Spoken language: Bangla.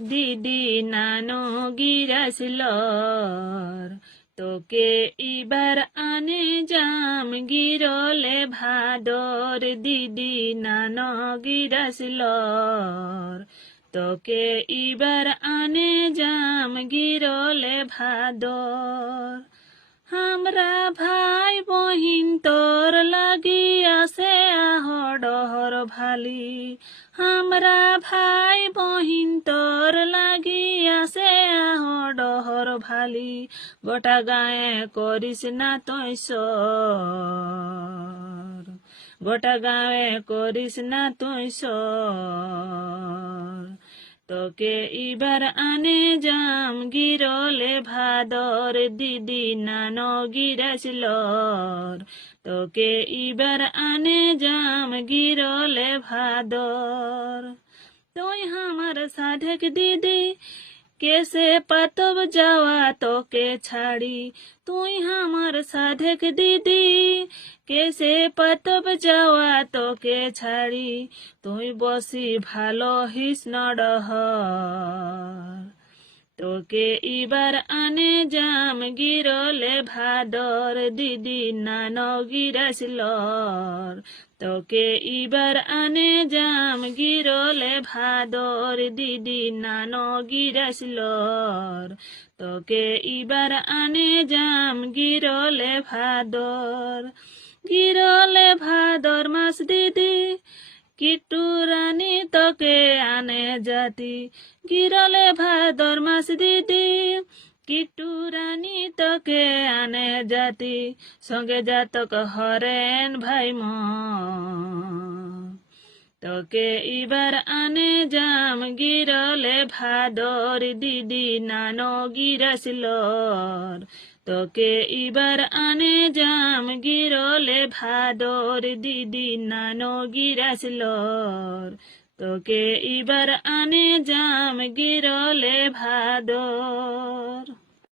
দিদি নানো গিরাসলর তোকে এবার আনে যাম গিরলে ভাদর দিদি নানো গিরাসলর তোকে এবার আনে যাম গিরলে ভাদর हमरा भाई बहिन तोर लगी आसे आहडहर भाली हमरा भाई बहिन तोर लगी आसे आहडहर भाली गोटा गाए करिस ना तैसर गोटा गाए करिस ना तैसर তোকে এবার আনে যাম গিরলে ভাদর দিদি নানো গিরাসলর তোকে এবার আনে যাম গিরলে ভাদর তুই আমার সাধেক দিদি কেসে পাতব যাওয়া তোকে ছাড়ি তুই আমার সাধেক দিদি কেসে পাতব যাওয়া তোকে ছাড়ি তুই বসি ভালো হিস নডহর তোকে এবার আনে যাম গিরলে ভাদর দিদি নানো গিরাসলর তোকে এবার আনে যাম গিরলে ভাদর দিদি নানো গিরাসলর তোকে এবার আনে যাম গিরলে ভাদর গিরলে ভাদর মাস দিদি কিট্টু রানী তোকে আনে জাতি গিরলে ভাদর মাস দিদি কিট্টু রানী তোকে আনে জাতি সঙ্গে জাতক হরেন ভাই তোকে এবার আনে যাম গিরলে ভাদর দিদি নানো গিরাসলর তোকে এবার আনে যাম গিরলে ভাদর দিদি নানো গিরাসলর তোকে এবার আনে যাম গিরলে ভাদর।